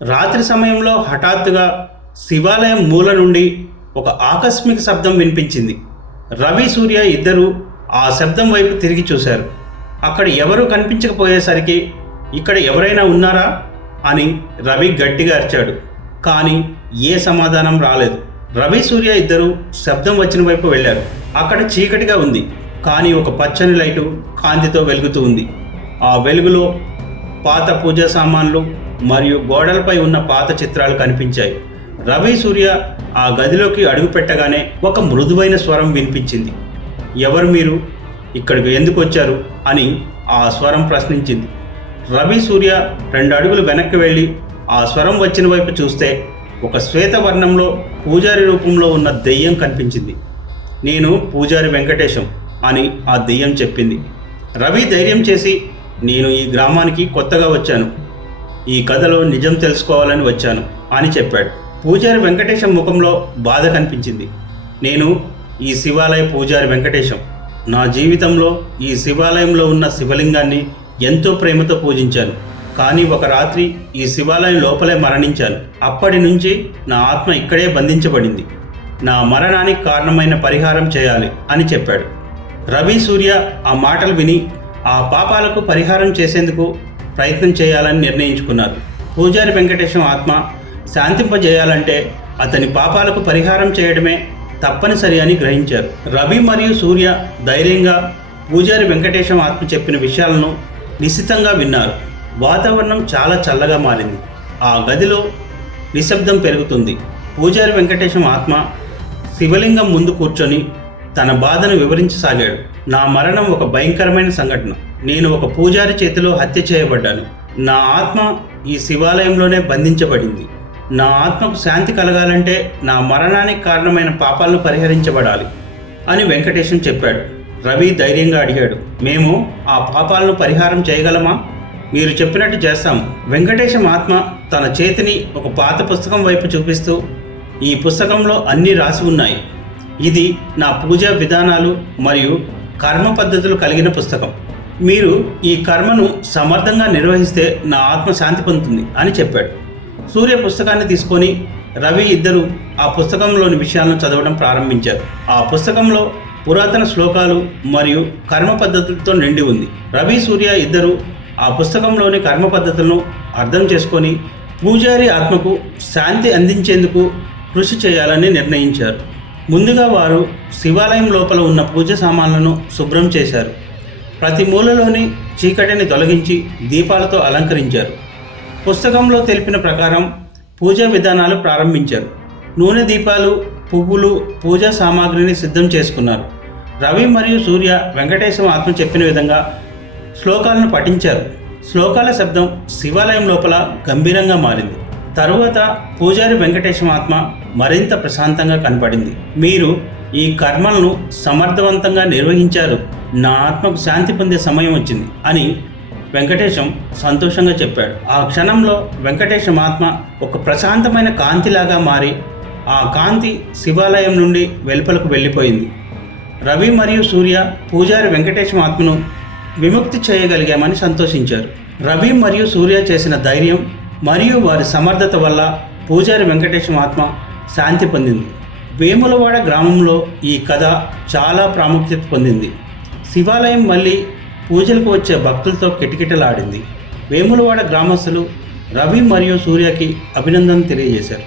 రాత్రి సమయంలో హఠాత్తుగా శివాలయం మూల నుండి ఒక ఆకస్మిక శబ్దం వినిపించింది. రవి, సూర్య ఇద్దరూ ఆ శబ్దం వైపు తిరిగి చూశారు. అక్కడ ఎవరూ కనిపించకపోయేసరికి ఇక్కడ ఎవరైనా ఉన్నారా అని రవి గట్టిగా అరిచాడు. కానీ ఏ సమాధానం రాలేదు. రవి, సూర్య ఇద్దరూ శబ్దం వచ్చిన వైపు వెళ్ళారు. అక్కడ చీకటిగా ఉంది, కానీ ఒక పచ్చని లైటు కాంతితో వెలుగుతూ ఉంది. ఆ వెలుగులో పాత పూజా సామాన్లు మరియు గోడలపై ఉన్న పాత చిత్రాలు కనిపించాయి. రవి, సూర్య ఆ గదిలోకి అడుగుపెట్టగానే ఒక మృదువైన స్వరం వినిపించింది. ఎవరు మీరు? ఇక్కడికి ఎందుకు వచ్చారు అని ఆ స్వరం ప్రశ్నించింది. రవి, సూర్య 2 అడుగులు వెనక్కి వెళ్ళి ఆ స్వరం వచ్చిన వైపు చూస్తే ఒక శ్వేతవర్ణంలో పూజారి రూపంలో ఉన్న దెయ్యం కనిపించింది. నేను పూజారి వెంకటేశం అని ఆ దెయ్యం చెప్పింది. రవి ధైర్యం చేసి, నేను ఈ గ్రామానికి కొత్తగా వచ్చాను, ఈ కథలో నిజం తెలుసుకోవాలని వచ్చాను అని చెప్పాడు. పూజారి వెంకటేశం ముఖంలో బాధ కనిపించింది. నేను ఈ శివాలయ పూజారి వెంకటేశం. నా జీవితంలో ఈ శివాలయంలో ఉన్న శివలింగాన్ని ఎంతో ప్రేమతో పూజించాను. కానీ ఒక రాత్రి ఈ శివాలయం లోపలే మరణించాను. అప్పటి నుంచి నా ఆత్మ ఇక్కడే బంధించబడింది. నా మరణానికి కారణమైన పరిహారం చేయాలి అని చెప్పాడు. రవి, సూర్య ఆ మాటలు విని ఆ పాపాలకు పరిహారం చేసేందుకు ప్రయత్నం చేయాలని నిర్ణయించుకున్నారు. పూజారి వెంకటేశం ఆత్మ శాంతింపజేయాలంటే అతని పాపాలకు పరిహారం చేయడమే తప్పనిసరి అని గ్రహించారు. రవి మరియు సూర్య ధైర్యంగా పూజారి వెంకటేశం ఆత్మ చెప్పిన విషయాలను నిశితంగా విన్నారు. వాతావరణం చాలా చల్లగా మారింది. ఆ గదిలో నిశ్శబ్దం పెరుగుతుంది. పూజారి వెంకటేశం ఆత్మ శివలింగం ముందు కూర్చొని తన బాధను వివరించసాగాడు. నా మరణం ఒక భయంకరమైన సంఘటన. నేను ఒక పూజారి చేతిలో హత్య చేయబడ్డాను. నా ఆత్మ ఈ శివాలయంలోనే బంధించబడింది. నా ఆత్మకు శాంతి కలగాలంటే నా మరణానికి కారణమైన పాపాలను పరిహరించబడాలి అని వెంకటేశం చెప్పాడు. రవి ధైర్యంగా అడిగాడు, మేము ఆ పాపాలను పరిహారం చేయగలమా? మీరు చెప్పినట్టు చేస్తాము. వెంకటేశం ఆత్మ తన చేతిని ఒక పాత పుస్తకం వైపు చూపిస్తూ, ఈ పుస్తకంలో అన్నీ రాసి ఉన్నాయి. ఇది నా పూజా విధానాలు మరియు కర్మ పద్ధతులు కలిగిన పుస్తకం. మీరు ఈ కర్మను సమర్థంగా నిర్వహిస్తే నా ఆత్మ శాంతి పొందుతుంది అని చెప్పాడు. సూర్య పుస్తకాన్ని తీసుకొని రవి ఇద్దరు ఆ పుస్తకంలోని విషయాలను చదవడం ప్రారంభించారు. ఆ పుస్తకంలో పురాతన శ్లోకాలు మరియు కర్మ పద్ధతులతో నిండి ఉంది. రవి, సూర్య ఇద్దరు ఆ పుస్తకంలోని కర్మ పద్ధతులను అర్థం చేసుకొని పూజారి ఆత్మకు శాంతి అందించేందుకు కృషి చేయాలని నిర్ణయించారు. ముందుగా వారు శివాలయం లోపల ఉన్న పూజ సామాన్లను శుభ్రం చేశారు. ప్రతి మూలలోని చీకటిని తొలగించి దీపాలతో అలంకరించారు. పుస్తకంలో తెలిపిన ప్రకారం పూజా విధానాలు ప్రారంభించారు. నూనె దీపాలు, పువ్వులు, పూజా సామాగ్రిని సిద్ధం చేసుకున్నారు. రవి మరియు సూర్య వెంకటేశం ఆత్మ చెప్పిన విధంగా శ్లోకాలను పఠించారు. శ్లోకాల శబ్దం శివాలయం లోపల గంభీరంగా మారింది. తరువాత పూజారి వెంకటేశం ఆత్మ మరింత ప్రశాంతంగా కనపడింది. మీరు ఈ కర్మలను సమర్థవంతంగా నిర్వహించారు. నా ఆత్మకు శాంతి పొందే సమయం వచ్చింది అని వెంకటేశం సంతోషంగా చెప్పాడు. ఆ క్షణంలో వెంకటేశం ఆత్మ ఒక ప్రశాంతమైన కాంతిలాగా మారి ఆ కాంతి శివాలయం నుండి వెలుపలకు వెళ్ళిపోయింది. రవి మరియు సూర్య పూజారి వెంకటేశం ఆత్మను విముక్తి చేయగలిగామని సంతోషించారు. రవి మరియు సూర్య చేసిన ధైర్యం మరియు వారి సమర్థత వల్ల పూజారి వెంకటేశం ఆత్మ శాంతి పొందింది. వేములవాడ గ్రామంలో ఈ కథ చాలా ప్రాముఖ్యత పొందింది. శివాలయం మళ్ళీ పూజలకు వచ్చే భక్తులతో కిటకిటలాడింది. వేములవాడ గ్రామస్తులు రవి మరియు సూర్యకి అభినందన తెలియజేశారు.